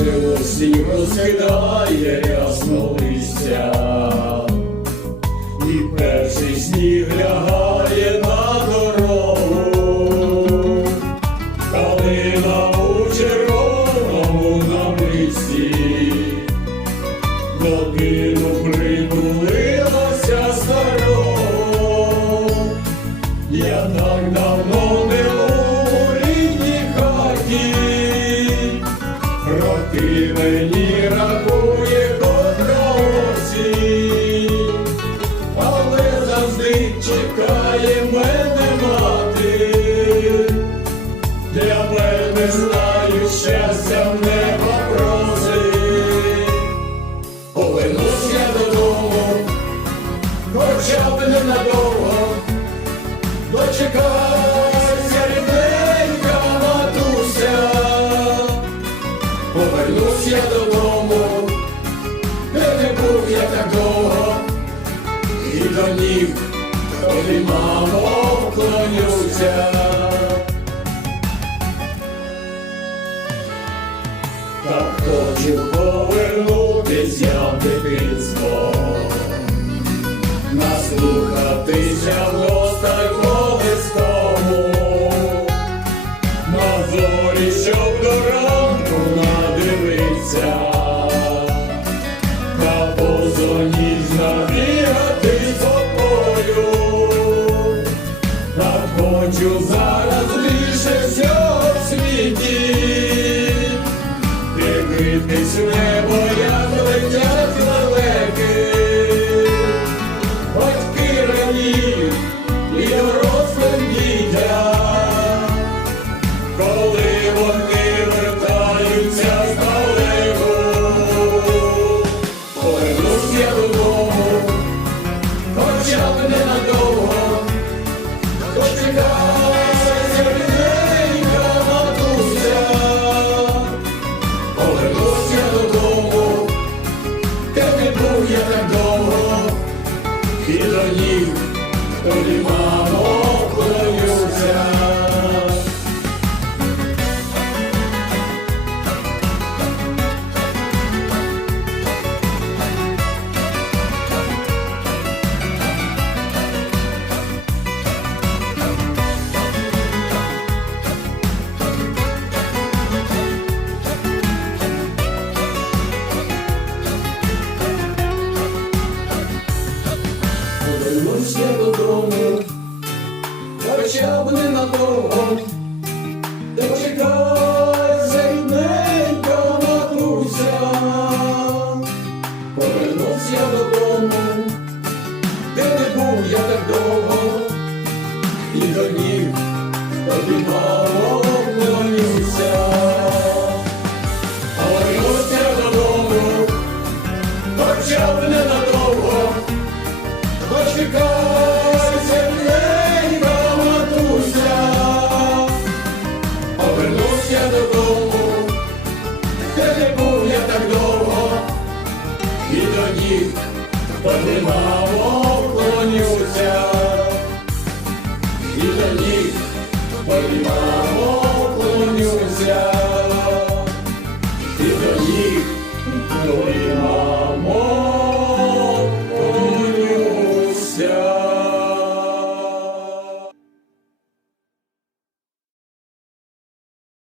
осінь розкидає рясно листя, і перший сніг роки мені рахує осінь, але завжди чекає мене повернусь я додому, де не був я так довго, і до ніг тобі, мамо, вклонюся. Так хочу повернутись хочу зараз більше всього в світі, дивитись небо, І до Повернусь я додому, хоча б дочекайся, я додому, де не був я так довго, і до ніг тобі, мамо, і до ніг тобі, мамо,